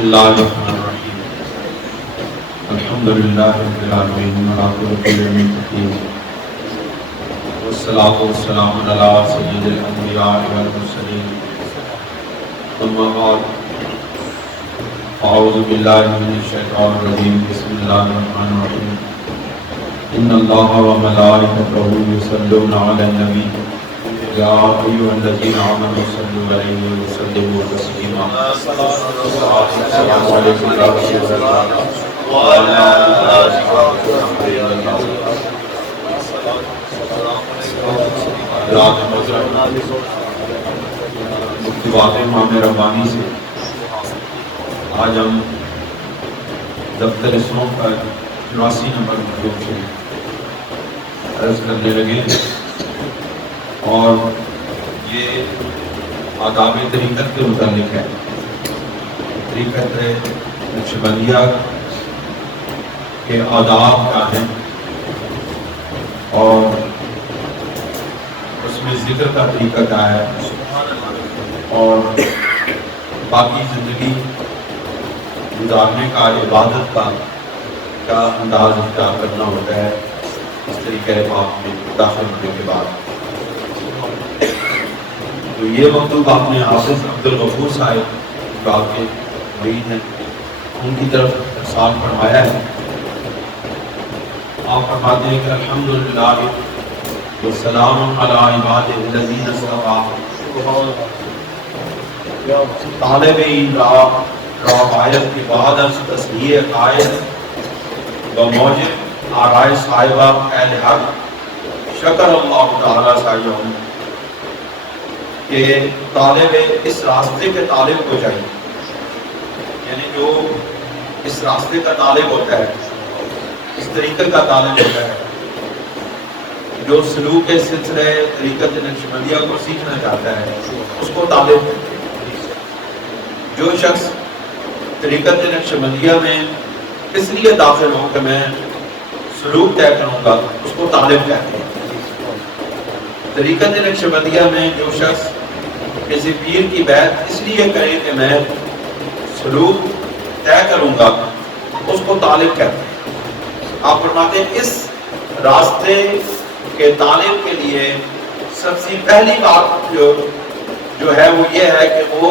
اللہ الرحمن الرحیم الحمدللہ رب العالمین والعاقبۃ للمتقین والصلاۃ والسلام علی سید الانبیاء والمرسلین اما بعد اعوذ باللہ من الشیطان الرجیم بسم اللہ الرحمن الرحیم ان اللہ وملائکتہ یصلون علی النبی یا ایھا الذین آمنوا صلوا علیہ وسلموا تسلیما السلام علیکم ورحمۃ اللہ مکتوبات امام ربانی سے آج ہم دفتر اسموں پر 84 نمبر مکتوب سے عرض کرنے لگے اور یہ آداب طریقت کے متعلق ہے۔ طریقت نقشبندیہ کے آداب کیا ہیں اور اس میں ذکر کا طریقہ کیا ہے اور باقی زندگی گزارنے کا عبادت کا کیا انداز اختیار کرنا ہوتا ہے اس طریقہ بات میں داخل ہونے کے بعد۔ تو یہ مکتوب آپ نے حافظ عبدالغفور صاحب جو آپ کے مرید ہیں ان کی طرف ارسال فرمایا ہے۔ آپ فرماتے ہیں کہ الحمدللہ والسلام علی عبادہ الذین اصطفیٰ۔ طالب روایت کے بعد از تصحیح عقائد و موجب آرائے صاحبہ اہل حق شکر اللہ تعالیٰ سائیہم کہ طالب اس راستے کے طالب کو چاہیے، یعنی جو اس راستے کا طالب ہوتا ہے، اس طریقے کا طالب ہوتا ہے، جو سلوک کے سلسلے طریقت نقشبندیہ کو سیکھنا چاہتا ہے اس کو طالب، جو شخص طریقت نقشبندیہ میں اس لیے داخل ہوں کہ میں سلوک طے کروں گا اس کو طالب کہتے ہیں۔ طریقت نقشبندیہ میں جو شخص کسی پیر کی بیعت اس لیے کرے کہ میں سلوک طے کروں گا اس کو طالب کہتے ہیں۔ آپ فرماتے ہیں اس راستے کے طالب کے لیے سب سے پہلی بات جو ہے وہ یہ ہے کہ وہ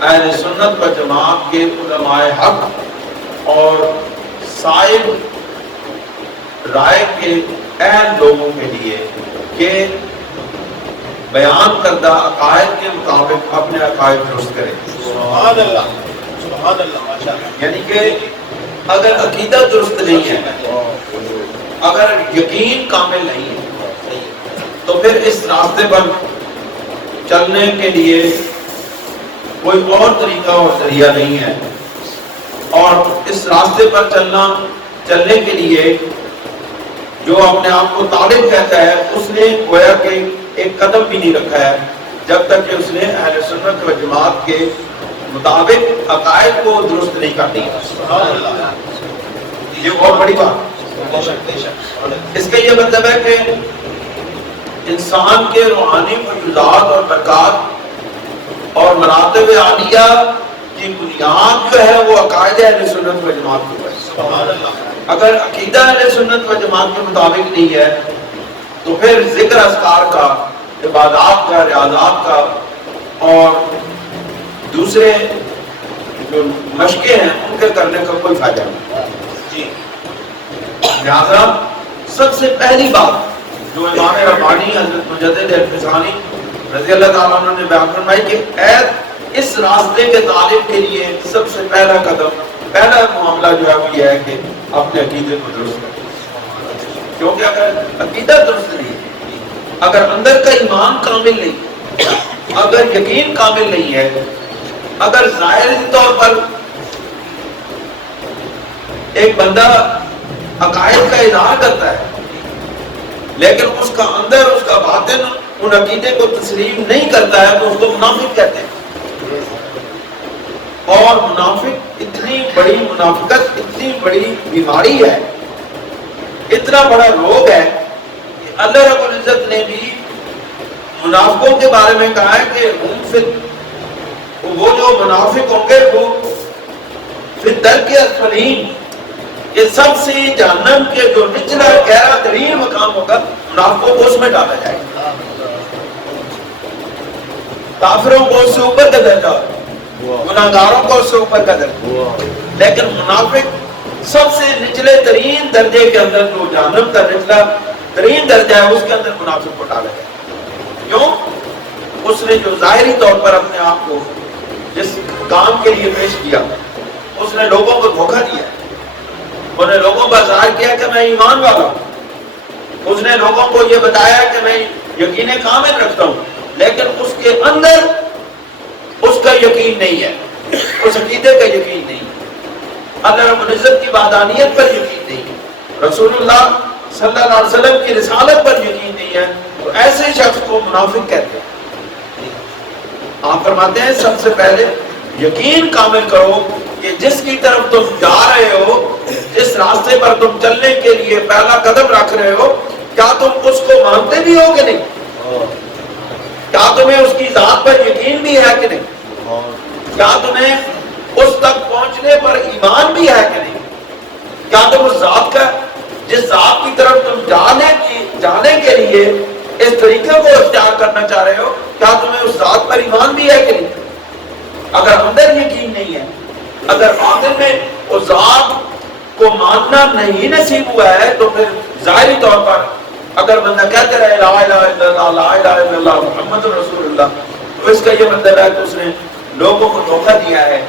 اہل سنت و جماعت کے علماء حق اور صائب رائے کے اہل لوگوں کے لیے کہ بیان کردہ عقائد کے مطابق اپنے عقائد درست کریں۔ سبحان اللہ، سبحان اللہ، ماشاءاللہ۔ یعنی کہ اگر عقیدہ درست نہیں ہے، اگر یقین کامل نہیں ہے تو پھر اس راستے پر چلنے کے لیے کوئی اور طریقہ اور ذریعہ نہیں ہے، اور اس راستے پر چلنے کے لیے جو اپنے آپ کو طالب کہتا ہے اس نے گویا کہ ایک قدم بھی نہیں رکھا ہے جب تک کہ اس نے اہل سنت و جماعت کے مطابق عقائد کو درست نہیں کر دیا۔ یہ بہت بڑی بات۔ اس کا یہ مطلب ہے کہ انسان کے روحانی فیوضات اور برکات اور مراتب عالیہ کی بنیاد جو ہے وہ عقائد اہل سنت و جماعت کے اوپر۔ اگر عقیدہ اہل سنت و جماعت کے مطابق نہیں ہے تو پھر ذکر اذکار کا، عبادات کا، ریاضات کا اور دوسرے جو مشقیں ہیں ان کے کرنے کا کوئی فائدہ نہیں۔ لہذا سب سے پہلی بات جو امام ربانی حضرت مجدد الفسانی رضی اللہ تعالیٰ عنہ نے بیان فرمائی کہ اس راستے کے طالب کے لیے سب سے پہلا قدم، پہلا معاملہ جو ہے وہ یہ ہے کہ اپنے عقیدے کو درست کریں، کیونکہ اگر عقیدہ درست نہیں ہے، اگر اندر کا ایمان کامل نہیں، اگر یقین کامل نہیں ہے، اگر ظاہری طور پر ایک بندہ عقائد کا اظہار کرتا ہے لیکن اس کا اندر، اس کا باطن ان عقیدے کو تسلیم نہیں کرتا ہے تو اس کو منافق کہتے ہیں۔ اور منافق اتنی بڑی منافقت، اتنی بڑی بیماری ہے، اتنا بڑا روگ ہے کہ اللہ رب العزت نے بھی منافقوں کے بارے میں کہا ہے کہ وہ جو منافق ہوں گے وہ پھر درک اسفلین، یہ سب سے جہنم کے جو نچلا گہرا ترین مقام ہوگا، منافقوں کو اس میں ڈالا جائے گا، کافروں کو اس سے اوپر کا درجہ، گناہگاروں کو اس سے اوپر کا درجہ، لیکن منافق سب سے نچلے ترین درجے کے اندر، جو جہنم کا نچلا ترین درجہ ہے، اس کے اندر منافق کو ڈالا جائے. کیوں؟ اس نے جو ظاہری طور پر اپنے آپ کو جس کام کے لیے پیش کیا، اس نے لوگوں کو دھوکہ دیا، انہوں نے لوگوں پر ظاہر کیا کہ میں ایمان والا ہوں، اس نے لوگوں کو یہ بتایا کہ میں یقین کامل رکھتا ہوں، لیکن اس کے اندر اس کا یقین نہیں ہے، اس عقیدے کا یقین نہیں ہے، اللہ رب العزت کی وحدانیت پر یقین نہیں ہے، رسول اللہ صلی اللہ علیہ وسلم کی رسالت پر یقین نہیں ہے، تو ایسے شخص کو منافق کہتے ہیں. آپ فرماتے ہیں سب سے پہلے یقین کامل کرو کہ جس کی طرف تم جا رہے ہو، جس راستے پر تم چلنے کے لیے پہلا قدم رکھ رہے ہو، کیا تم اس کو مانتے بھی ہو کہ نہیں؟ کیا تمہیں اس کی ذات پر یقین بھی ہے کہ نہیں؟ کیا تمہیں اس تک پہنچنے پر ایمان بھی ہے کہ نہیں؟ کیا تم اس ذات کا، جس ذات کی طرف تم جانے کے لیے اس طریقے کو اختیار کرنا چاہ رہے ہو، کیا تمہیں اس ذات پر ایمان بھی ہے کہ نہیں؟ اگر اندر یقین نہیں ہے، اگر باطن میں اس ذات کو ماننا نہیں نصیب ہوا ہے، تو پھر ظاہری طور پر اگر بندہ کہتے رہے لا الہ الا اللہ لا الہ الا اللہ محمد رسول اللہ، تو اس کا یہ مطلب ہے کہ اس نے لوگوں کو دھوکہ دیا ہے،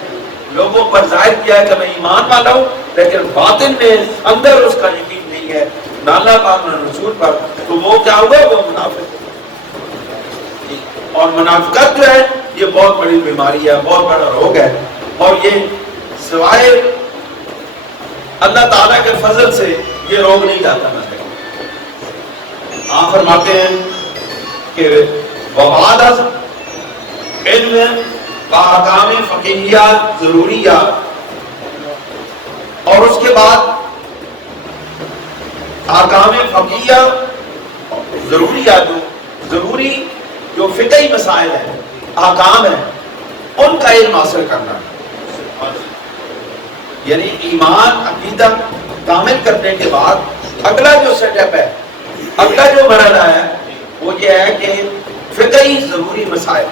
لوگوں پر ظاہر کیا ہے کہ میں ایمان والا ہوں، لیکن باطن میں اندر اس کا یقین نہیں ہے نہ اللہ پاک نہ رسول پر، تو وہ کیا ہوا؟ وہ منافق. اور منافقت جو ہے یہ بہت بڑی بیماری ہے، بہت بڑا روگ ہے، اور یہ سوائے اللہ تعالیٰ کے فضل سے یہ روگ نہیں جاتا. آپ فرماتے ہیں کہ وبعد علم باحکام فقہیہ ضروریہ، اور اس کے بعد احکام فقہیہ ضروریہ، ضروری جو فقہی مسائل ہیں، احکام ہیں، ان کا علم حاصل کرنا، یعنی ایمان عقیدہ کامل کرنے کے بعد اگلا جو سیٹ اپ ہے، اگلا جو مرحلہ ہے، وہ یہ ہے کہ فقہی ضروری مسائل،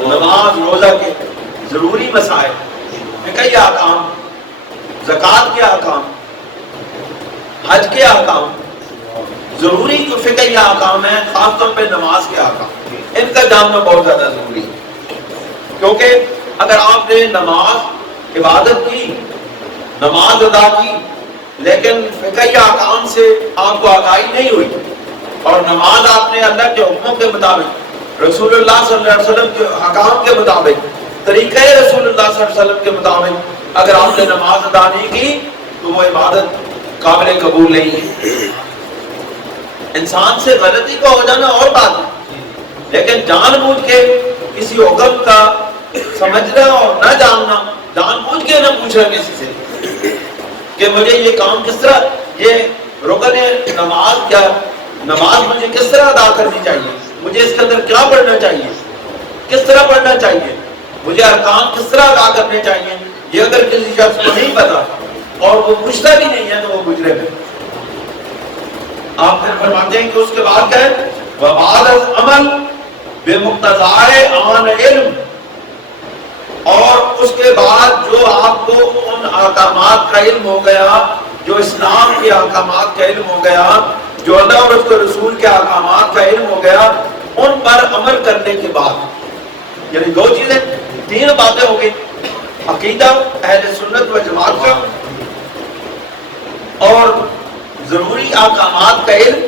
نماز روزہ کے ضروری مسائل، فقہی احکام، زکوٰۃ کے احکام، حج کے احکام، ضروری جو فقہی احکام ہیں، خاص طور پہ نماز کے احکام، ان کا جاننا بہت زیادہ ضروری ہے. کیونکہ اگر آپ نے نماز عبادت کی، نماز ادا کی، لیکن فقہی احکام سے آپ کو آگاہی نہیں ہوئی، اور نماز آپ نے اللہ کے حکموں کے مطابق، رسول اللہ صلی اللہ علیہ وسلم کے احکام کے مطابق، طریقہ رسول اللہ صلی اللہ علیہ وسلم کے مطابق اگر آپ نے نماز ادا نہیں کی، تو وہ عبادت قابل قبول نہیں ہے. انسان سے غلطی کا ہو جانا اور بات ہے، لیکن جان بوجھ کے کسی حکم کا سمجھنا اور نہ جاننا، جان بوجھ کے نہ پوچھنا کسی سے کہ مجھے یہ کام کس طرح، یہ رکن نماز کیا، نماز مجھے کس طرح ادا کرنی چاہیے، مجھے اس کے اندر کیا پڑھنا چاہیے، کس طرح پڑھنا چاہیے، مجھے ارکان کس طرح ادا کرنے چاہیے، یہ اگر کسی شخص کو نہیں پتا اور وہ پوچھتا بھی نہیں ہے تو وہ مجرم ہے. آپ پھر فرماتے ہیں کہ اس کے بعد کیا ہے؟ وبعد العمل بمقتضائے آن علم، اور اس کے بعد جو آپ کو ان احکامات کا علم ہو گیا، جو اسلام کے احکامات کا علم ہو گیا، جو اللہ اور اس کے رسول کے احکامات کا علم ہو گیا، ان پر عمل کرنے کے بعد، یعنی دو چیزیں، تین باتیں ہو گئی، عقیدہ اہل سنت و جماعت کا، اور ضروری احکامات کا علم،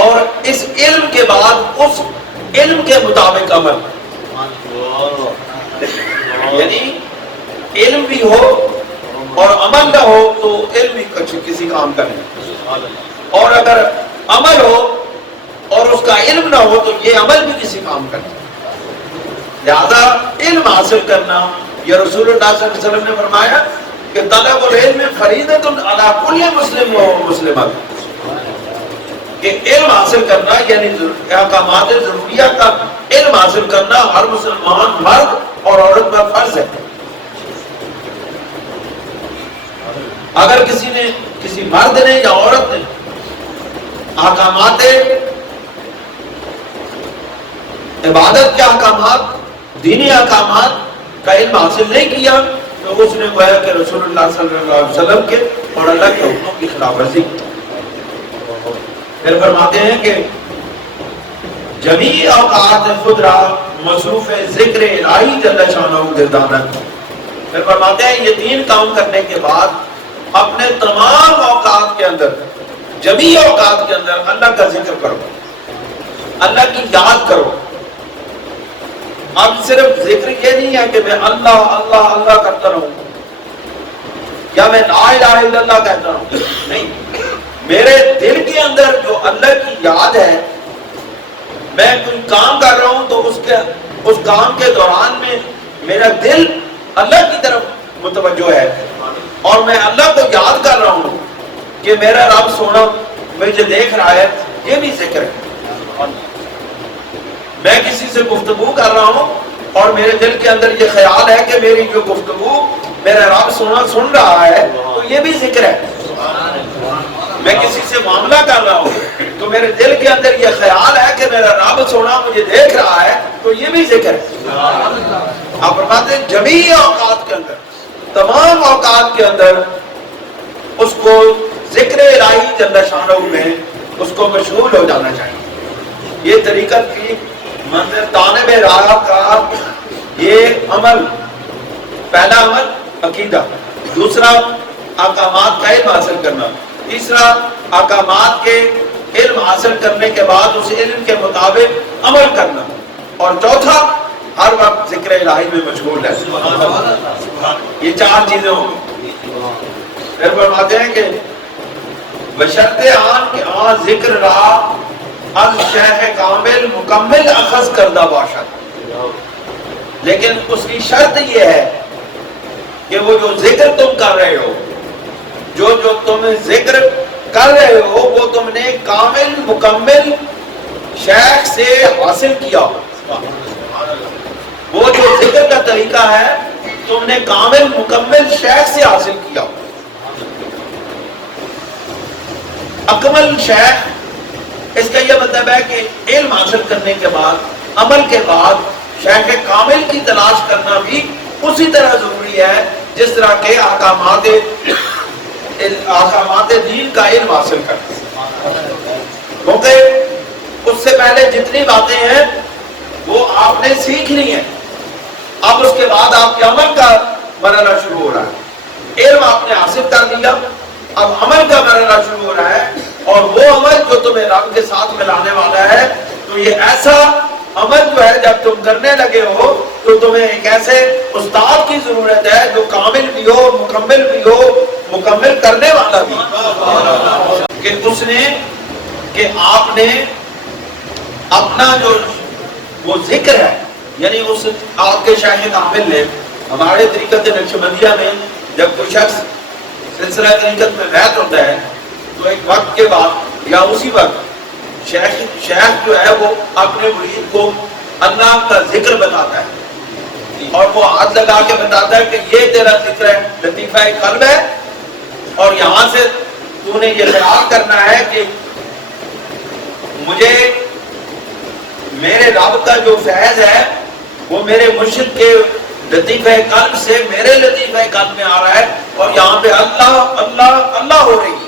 اور اس علم کے بعد اس علم کے مطابق عمل. یعنی علم بھی ہو اور عمل نہ ہو تو علم بھی کسی کام کا نہیں، اور اگر عمل ہو اور اس کا علم نہ ہو تو یہ عمل بھی کسی کام کا نہیں. لہذا علم حاصل کرنا، یہ رسول اللہ صلی اللہ علیہ وسلم نے فرمایا کہ طلب العلم فریضۃ علی کل مسلم و مسلمہ، کہ علم حاصل کرنا یعنی احکامات ضروریہ کا علم حاصل کرنا ہر مسلمان مرد اور عورت پر فرض ہے. اگر کسی مرد نے یا عورت نے احکامات عبادت کے احکامات، دینی احکامات کا علم حاصل نہیں کیا تو اس نے گویا کہ رسول اللہ صلی اللہ علیہ وسلم کے اور اللہ کے حکموں کی خلاف ورزی کی۔ پھر فرماتے ہیں کہ جمیع اوقات خود را مصروف ذکر الہی جل شانہ گردانت۔ پھر فرماتے ہیں یہ تین کام کرنے کے بعد اپنے تمام اوقات کے اندر، جمیع اوقات کے اندر اللہ کا ذکر کرو، اللہ کی یاد کرو۔ اب صرف ذکر یہ نہیں ہے کہ میں اللہ اللہ اللہ کرتا رہوں یا میں لا الہ الا اللہ کہتا رہوں، نہیں، میرے دل کے اندر جو اللہ کی یاد ہے، میں کوئی کام کر رہا ہوں تو اس کام کے دوران میں میرا دل اللہ کی طرف متوجہ ہے اور میں اللہ کو یاد کر رہا ہوں کہ میرا رب سونا مجھے دیکھ رہا ہے، یہ بھی ذکر ہے۔ میں کسی سے گفتگو کر رہا ہوں اور میرے دل کے اندر یہ خیال ہے کہ میری جو گفتگو میرا رب سن رہا ہے، تو یہ بھی ذکر ہے۔ میں کسی سے معاملہ کر رہا ہوں تو میرے دل کے اندر یہ خیال ہے کہ میرا رب سونا مجھے دیکھ رہا ہے، تو یہ بھی ذکر ہے۔ آپ فرماتے ہیں جمیع اوقات کے اندر، تمام اوقات کے اندر اس کو ذکر الہی جل شانہ میں اس کو مشغول ہو جانا چاہیے۔ یہ طریقت کی منزل طالب راہ کا یہ عمل، پہلا عمل عقیدہ، دوسرا احکامات کا علم حاصل کرنا، تیسرا احکامات کے علم حاصل کرنے کے بعد اس علم کے مطابق عمل کرنا، اور چوتھا ہر وقت ذکر الہی میں مشغول ہے۔ یہ چار چیزیں ہوں گی۔ پھر فرماتے ہیں کہ بشرط آن کہ آن ذکر رہا از شیخ کامل مکمل اخذ کردہ باشد، لیکن اس کی شرط یہ ہے کہ وہ جو ذکر تم کر رہے ہو، جو تم ذکر کر رہے ہو، وہ تم نے کامل مکمل شیخ سے حاصل کیا۔ وہ جو ذکر کا طریقہ ہے تم نے کامل مکمل شیخ سے حاصل کیا۔ اکمل شیخ، اس کا یہ مطلب ہے کہ علم حاصل کرنے کے بعد، عمل کے بعد شیخ کامل کی تلاش کرنا بھی اسی طرح ضروری ہے جس طرح کے احکامات دین کا علم حاصل کرنا، کیونکہ اس سے پہلے جتنی باتیں ہیں وہ آپ نے سیکھ لی ہیں، اب اس کے بعد آپ کے عمل کا مرحلہ شروع ہو رہا ہے۔ علم آپ نے حاصل کر لیا، اب عمل کا مرحلہ شروع ہو رہا ہے، اور وہ عمل جو تمہیں رب کے ساتھ ملانے والا ہے، تو یہ ایسا عمل جو ہے جب تم کرنے لگے ہو تو تمہیں ایک ایسے استاد کی ضرورت ہے جو کامل بھی ہو، مکمل بھی ہو، مکمل کرنے والا بھی، کہ اس نے، کہ آپ نے اپنا جو وہ ذکر ہے، یعنی اس آپ کے شیخ کامل نے، ہمارے طریقت نقشبندیہ میں جب کوئی شخص سلسلہ طریقت میں بیعت ہوتا ہے تو ایک وقت کے بعد یا اسی وقت شیخ جو ہے وہ اپنے مرید کو اللہ کا ذکر بتاتا ہے، اور وہ ہاتھ لگا کے بتاتا ہے کہ یہ تیرا ذکر ہے، لطیفہ قلب ہے، اور یہاں سے تو نے یہ خیال کرنا ہے کہ مجھے میرے رب کا جو فیض ہے وہ میرے مرشد کے لطیفہ قلب سے میرے لطیفہ قلب میں آ رہا ہے، اور یہاں پہ اللہ اللہ اللہ ہو رہی ہے۔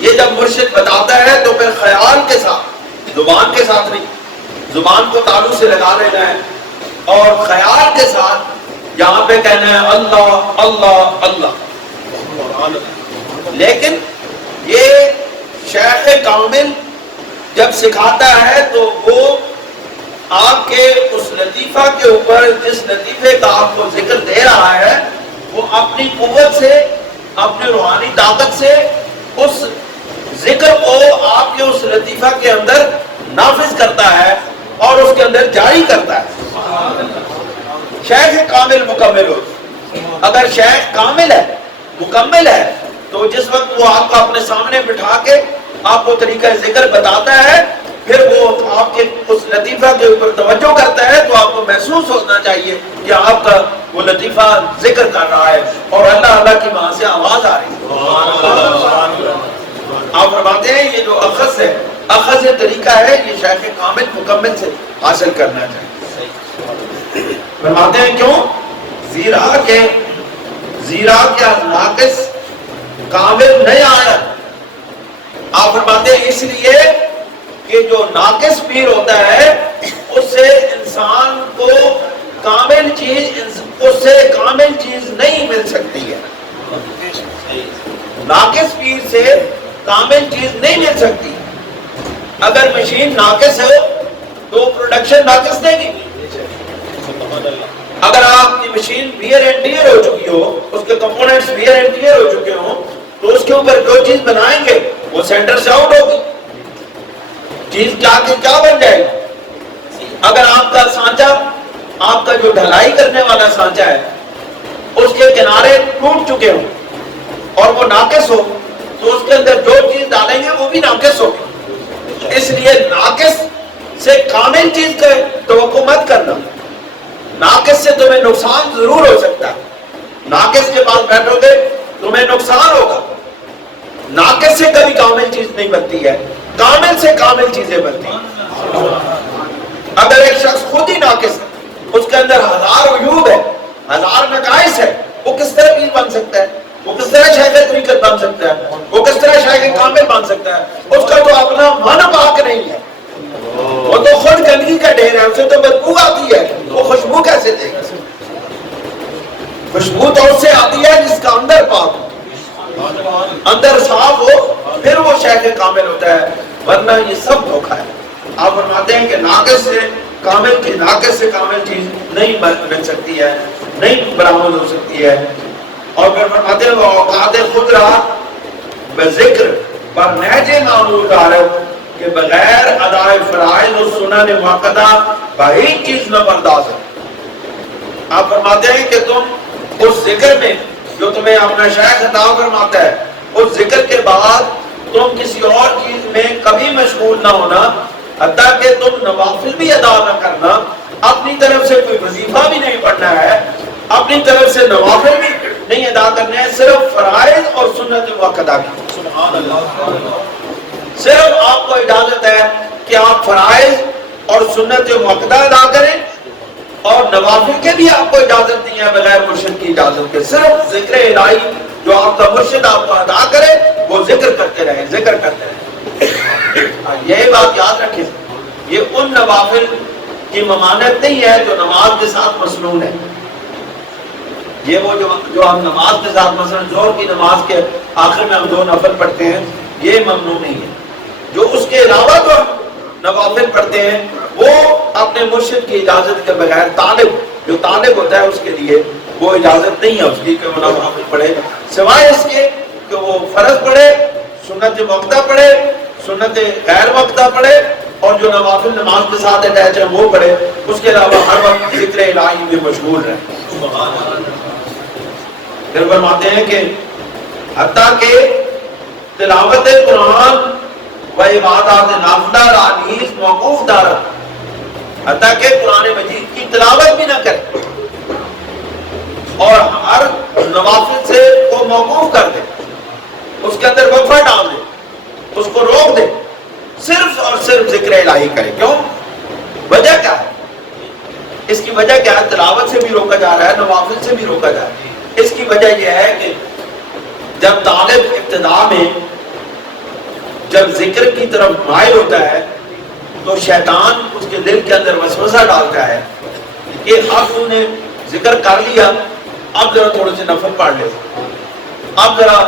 یہ جب مرشد بتاتا ہے تو پھر خیال کے ساتھ، زبان کے ساتھ نہیں، زبان کو تالو سے لگا لینا ہے، اور خیال کے ساتھ یہاں پہ کہنا ہے اللہ اللہ اللہ۔ لیکن یہ شیخ کامل جب سکھاتا ہے تو وہ آپ کے اس لطیفہ کے اوپر، جس لطیفے کا آپ کو ذکر دے رہا ہے، وہ اپنی قوت سے، اپنی روحانی طاقت سے اس ذکر کو آپ کے اس لطیفہ کے اندر نافذ کرتا ہے اور اس کے اندر جاری کرتا ہے۔ شیخ کامل مکمل ہو، اگر شیخ کامل ہے، مکمل ہے، تو جس وقت وہ آپ کو اپنے سامنے بٹھا کے آپ کو طریقہ ذکر بتاتا ہے، پھر وہ آپ کے اس لطیفہ کے اوپر توجہ کرتا ہے، تو آپ کو محسوس ہونا چاہیے کہ آپ کا وہ لطیفہ ذکر کر رہا ہے اور اللہ اللہ کی وہاں سے آواز آ رہی ہے. آپ فرماتے ہیں یہ جو اخذ ہے، اخذ طریقہ ہے، یہ شیخ کامل مکمل سے حاصل کرنا چاہیے. فرماتے ہیں کیوں؟ زیرا کے ناقص کامل نہیں آیا. آپ فرماتے ہیں اس لیے کہ جو ناقص پیر ہوتا ہے اس سے انسان کو کامل چیز نہیں مل سکتی ہے. ناقص پیر سے کامل چیز نہیں مل سکتی. اگر مشین ناقص ہے تو پروڈکشن ناقص دے گی. اگر آپ کی مشین ویئر اینڈ ٹیئر ہو چکی ہو، اس کے کمپوننٹس ویئر اینڈ ٹیئر ہو چکے ہوں، تو اس کے اوپر جو چیز بنائیں گے وہ سینٹر سے آؤٹ ہوگی، چیز کیا بن جائے گی. اگر آپ کا سانچہ، آپ کا جو ڈھلائی کرنے والا سانچہ ہے، اس کے کنارے ٹوٹ چکے ہوں اور وہ ناقص ہو، تو اس کے اندر جو چیز ڈالیں گے وہ بھی ناقص ہوگی. اس لیے ناقص سے کامل چیز کا توقع مت کرنا. ناقص سے تمہیں نقصان ضرور ہو سکتا ہے. ناقص کے پاس بیٹھو گے تمہیں نقصان ہوگا. ناقص سے کبھی کامل چیز نہیں بنتی ہے، کامل سے کامل چیزیں بنتی ہیں. اگر ایک شخص خود ہی ناقص ہے، اس کے اندر ہزار عیوب ہے، ہزار نقائص ہے، وہ کس طرح پیر بن سکتا ہے؟ وہ کس طرح شیخ طریقت بن سکتا ہے؟ وہ کس طرح شیخ کامل بن سکتا ہے؟ اس کا تو اپنا من پاک نہیں ہے، وہ تو خود گندگی کا ڈھیر ہے، اسے تو بدبو آتی ہے. وہ خوشبو کیسے دے گا؟ خوشبو تو اس سے آتی ہے جس کا اندر پاک ہو، اندر صاف ہو، پھر وہ شیخ کامل ہوتا ہے. ورنہ یہ سب دھوکہ ہے. آپ فرماتے ہیں کہ ناقص سے کامل چیز نہیں بن سکتی ہے، نہیں برآمد ہو سکتی ہے. اور پھر فرماتے ہیں وہ اوقات خود رہا بذکر پر نہج معمول عارف کہ بغیر ادائے فرائض و سنن موقتہ بعید چیز نہ پرداز ہے. آپ فرماتے ہیں کہ تم اس ذکر میں جو تمہیں اپنا شیخ عطا فرماتا ہے، اس ذکر کے بعد تم کسی اور چیز میں کبھی مشغول نہ ہونا، حتیٰ کہ تم نوافل بھی ادا نہ کرنا. اپنی طرف سے کوئی وظیفہ بھی نہیں پڑھنا ہے، اپنی طرف سے نوافل بھی نہیں ادا کرنے ہیں، صرف فرائض اور سنت موقتہ کی. سبحان اللہ. صرف آپ کو اجازت ہے کہ آپ فرائض اور سنت موقتہ ادا کریں، اور نوافل کے بھی آپ کو اجازت نہیں ہے بغیر مرشد کی اجازت کے. صرف ذکر الہی جو آپ کا مرشد آپ کو ادا کرے وہ ذکر کرتے رہیں، ذکر کرتے رہیں. یہی بات یاد رکھیں، یہ ان نوافل کی ممانعت نہیں ہے جو نماز کے ساتھ مسنون ہے. یہ وہ جو ہم نماز کے ساتھ مثلا ظہر کی نماز کے آخر میں ہم 2 نفل پڑھتے ہیں، یہ ممنوع نہیں ہے. جو اس کے علاوہ جو ہم نوافل پڑھتے ہیں وہ اپنے مرشد کی اجازت کے بغیر، جو طالب ہوتا ہے اس کے لیے وہ اجازت نہیں ہے اس کی کہ وہ نوافل پڑھے، سوائے اس کے کہ وہ فرض پڑھے، سنت موقتہ پڑھے، سنت غیر موقتہ پڑھے، اور جو نوافل نماز کے ساتھ اٹیچ ہے وہ پڑھے. اس کے علاوہ ہر وقت ذکر الہی میں مشغول رہے. پھر فرماتے ہیں کہ حتیٰ کہ تلاوت قرآن و عبادات نافلہ را نیز موقوف دارا، حتیٰ کہ قرآن مجید کی تلاوت بھی نہ کرے اور ہر نوافل سے کو موقوف کر دے، اس کے اندر وقفہ ڈال دے، اس کو روک دے، صرف اور صرف ذکر الہی کرے. کیوں؟ وجہ کیا ہے؟ اس کی وجہ کیا ہے؟ تلاوت سے بھی روکا جا رہا ہے، نوافل سے بھی روکا جا رہا ہے. اس کی وجہ یہ ہے کہ جب طالب ابتدا میں جب ذکر کی طرف مائل ہوتا ہے تو شیطان اس کے دل کے اندر وسوسہ ڈالتا ہے کہ اب تم نے ذکر کر لیا، اب ذرا تھوڑے سے نفل پڑھ لے، اب ذرا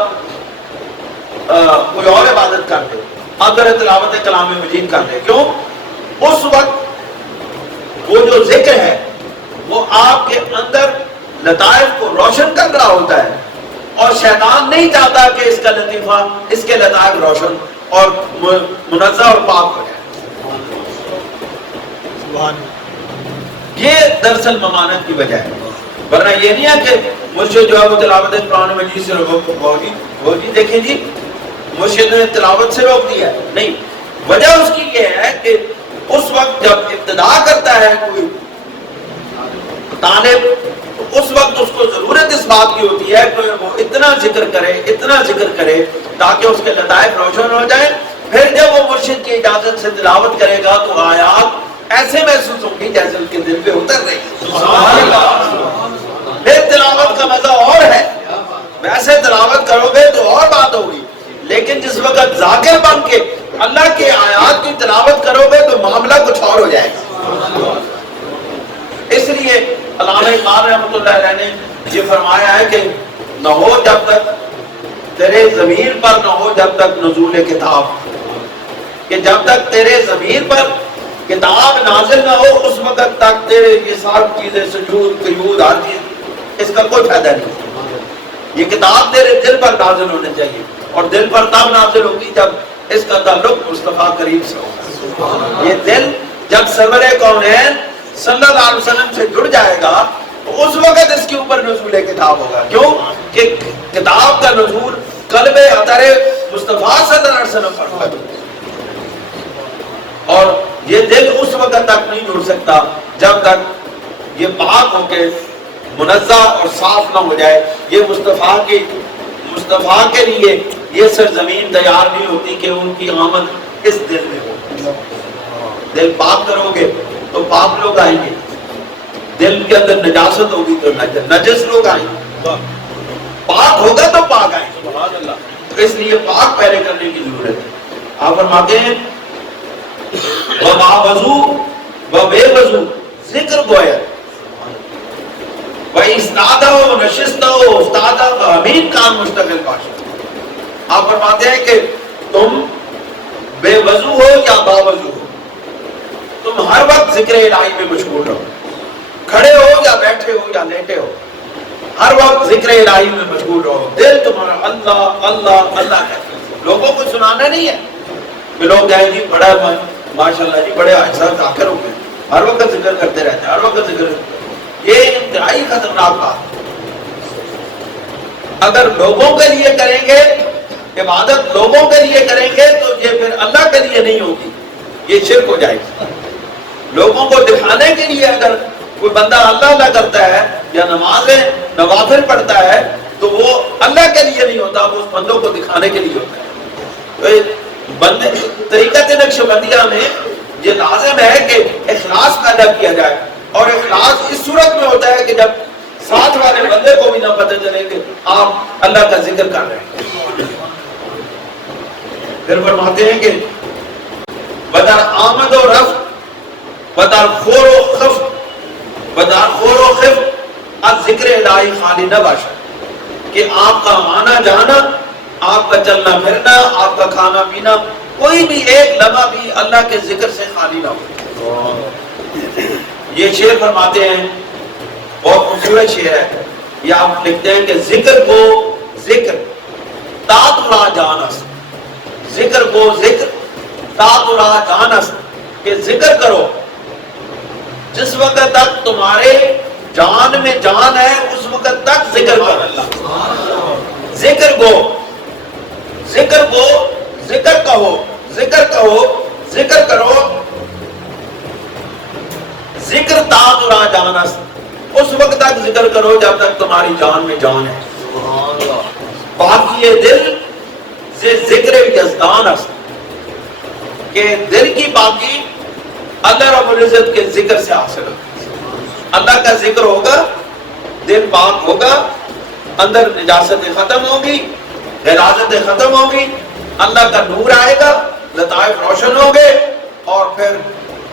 کوئی اور عبادت کر دے، اب ذرا تلاوت کلام مجید کر دے. کیوں؟ اس وقت وہ جو ذکر ہے وہ آپ کے اندر لطائف کو روشن کر رہا ہوتا ہے، اور شیطان نہیں چاہتا کہ اس کا لطیفہ، اس کے لطائف روشن اور منزہ اور پاک ہو جائے. یہ دراصل ممانعت کی وجہ ہے. ورنہ یہ نہیں ہے کہ مرشد جو ہے وہ تلاوت قرآن مجید سے وہ جی دیکھیں جی مرشد نے تلاوت سے روک دیا. نہیں، وجہ اس کی یہ ہے کہ اس وقت جب ابتدا کرتا ہے کوئی طالب تو اس وقت اس کو ضرورت اس بات کی ہوتی ہے کہ وہ اتنا ذکر کرے تاکہ اس کے لطائف روشن ہو جائیں. پھر جب وہ مرشد کی اجازت سے تلاوت کرے گا تو آیات ایسے محسوس ہوں گی جیسے ان کے دل پہ اتر رہی. سبحان اللہ. پھر تلاوت کا مزہ اور ہے. ویسے تلاوت کرو گے تو اور بات ہوگی، لیکن جس وقت ذاکر بن کے اللہ کے آیات کی تلاوت کرو گے تو معاملہ کچھ اور ہو جائے گا. اس لیے علامہ اقبال رحمۃ اللہ علیہ نے یہ فرمایا ہے کہ نہ ہو جب تک تیرے ضمیر پر، نہ ہو جب تک نزول کتاب، کہ جب تک تیرے ضمیر پر کتاب نازل نہ ہو اس وقت تک تیرے یہ ساری چیزیں سجود قیود ہر چیز اس کا کوئی فائدہ نہیں. یہ کتاب تیرے دل پر نازل ہونے چاہیے، اور دل پر تب نازل ہوگی جب اس کا تعلق مصطفیٰ کریم سے ہوگا. یہ دل جب سرور کونین صلی اللہ علیہ وسلم سے جڑ جائے گا تو اس وقت اس کے اوپر نزول کتاب ہوگا. کیوں کہ کتاب کا نزول قلب اطہر مصطفیٰ صلی اللہ علیہ وسلم پر ہوگا. اور یہ دل اس وقت تک نہیں جڑ سکتا جب تک یہ پاک ہو کے منزہ اور صاف نہ ہو جائے. یہ مصطفیٰ کے لیے یہ سرزمین تیار نہیں ہوتی کہ ان کی آمد اس دل میں ہو. دل پاک کرو گے تو پاک لوگ آئیں گے، دل کے اندر نجاست ہوگی تو نجس لوگ آئیں گے، پاک ہوگا تو پاک آئیں گے. اس لیے پاک پہلے کرنے کی ضرورت ہے. آپ فرماتے ہیں وَبَعْوَضُو وَبَيْوَضُو ذکر گویا وَإِسْتَعْدَوْ وَنَشِسْتَوْ اُسْتَعْدَوْ وَحَمِین کان مشتغل باشا. آپ فرماتے ہیں کہ تم بے وضو ہو یا باوضو ہو، تم ہر وقت ذکر الہی میں مشغول رہو. کھڑے ہو یا بیٹھے ہو یا لیٹے ہو، ہر وقت ذکر الہی میں مشغول رہو. دل تمہارا اللہ اللہ اللہ کہتا ہے. لوگوں کو سنانا نہیں ہے کہ لوگ کہیں جی بڑا ماشاءاللہ جی بڑے احساس آخر ہو گئے، ہر وقت ذکر کرتے رہتے ہیں، ہر وقت ذکر. یہ انتہائی خطرناک بات. اگر لوگوں کے لیے کریں گے، عبادت لوگوں کے لیے کریں گے تو یہ پھر اللہ کے لیے نہیں ہوگی، یہ شرک ہو جائے گی. لوگوں کو دکھانے کے لیے اگر کوئی بندہ اللہ اللہ کرتا ہے یا نمازیں نوافل پڑھتا ہے تو وہ اللہ کے لیے نہیں ہوتا، وہ اس بندوں کو دکھانے کے لیے ہوتا ہے. بندے طریقت نقشبندیہ میں یہ لازم ہے کہ اخلاص پیدا کیا جائے، اور اخلاص اس صورت میں ہوتا ہے کہ جب ساتھ والے بندے کو بھی نہ پتہ چلے کہ آپ اللہ کا ذکر کر رہے ہیں. پھر فرماتے ہیں کہ بدر آمد و رفت بدر خور و خفت بدر خور و خفت از ذکر الہی خالی نہ باشا، کہ آپ کا آنا جانا، آپ کا چلنا پھرنا، آپ کا کھانا پینا، کوئی بھی ایک لمحہ بھی اللہ کے ذکر سے خالی نہ ہو. یہ شعر فرماتے ہیں، بہت خوبصورت شعر ہے. یہ آپ لکھتے ہیں کہ ذکر کو ذکر تاترا جانس، ذکر کو ذکر تاترا جانس، کہ ذکر کرو جس وقت تک تمہارے جان میں جان ہے اس وقت تک ذکر کرو. ذکر کو ذکر کو ذکر کہو، ذکر کہو، ذکر کرو. ذکر تاترا جانس، اس وقت تک ذکر کرو جب تک تمہاری جان میں جان ہے. باقی دل سے ذکر یزدان است، کہ دل کی باقی اللہ رب العزت کے ذکر سے حاصل ہوگی. اللہ کا ذکر ہوگا، دل پاک ہوگا، اندر نجاستیں ختم ہوگی، غلاظتیں ختم ہوگی، اللہ کا نور آئے گا، لطائف روشن ہوگے، اور پھر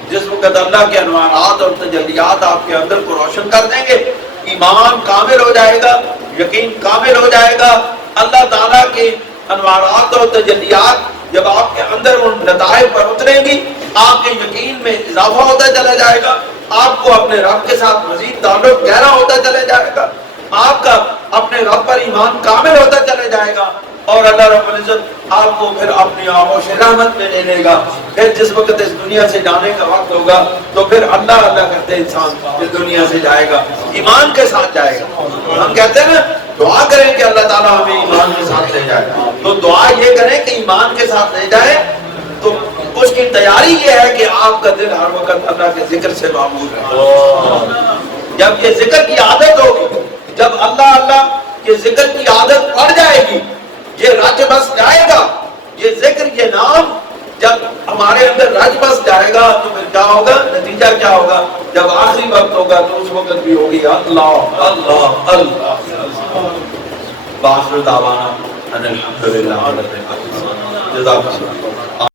جس وقت اللہ کے انوارات اور تجلیات آپ کے اندر کو روشن کر دیں گے، ایمان کامل ہو جائے گا، یقین کامل ہو جائے گا. اللہ تعالیٰ کے انوارات اور تجلیات جب آپ کے اندر ان لطائف پر اتریں گی، آپ کے یقین میں اضافہ ہوتا چلا جائے گا، آپ کو اپنے رب کے ساتھ مزید تعلق گہرا ہوتا چلا جائے گا، آپ کا اپنے رب پر ایمان کامل ہوتا چلا جائے گا، اور اللہ رب العزت آپ کو پھر اپنی آغوش رحمت میں لے لے گا. پھر جس وقت اس دنیا سے جانے کا وقت ہوگا تو پھر اللہ اللہ کرتے انسان اس دنیا سے جائے گا، ایمان کے ساتھ جائے گا. ہم کہتے ہیں نا دعا کریں کہ اللہ تعالیٰ ہمیں ایمان کے ساتھ لے جائے، تو دعا یہ کریں کہ ایمان کے ساتھ لے جائے. تو اس کی تیاری یہ ہے کہ آپ کا دل ہر وقت اللہ کے ذکر سے معمور ہے. جب یہ ذکر کی عادت ہوگی، جب اللہ اللہ کے ذکر کی عادت پڑ جائے گی، یہ رچ بس جائے گا، یہ ذکر یہ نام جب ہمارے اندر رچ بس جائے گا تو پھر کیا ہوگا؟ نتیجہ کیا ہوگا؟ جب آخری وقت ہوگا تو اس وقت بھی ہوگی اللہ اللہ اللہ۔ باخر دعوانا ان الحمدللہ رب العالمین۔ جزاک اللہ۔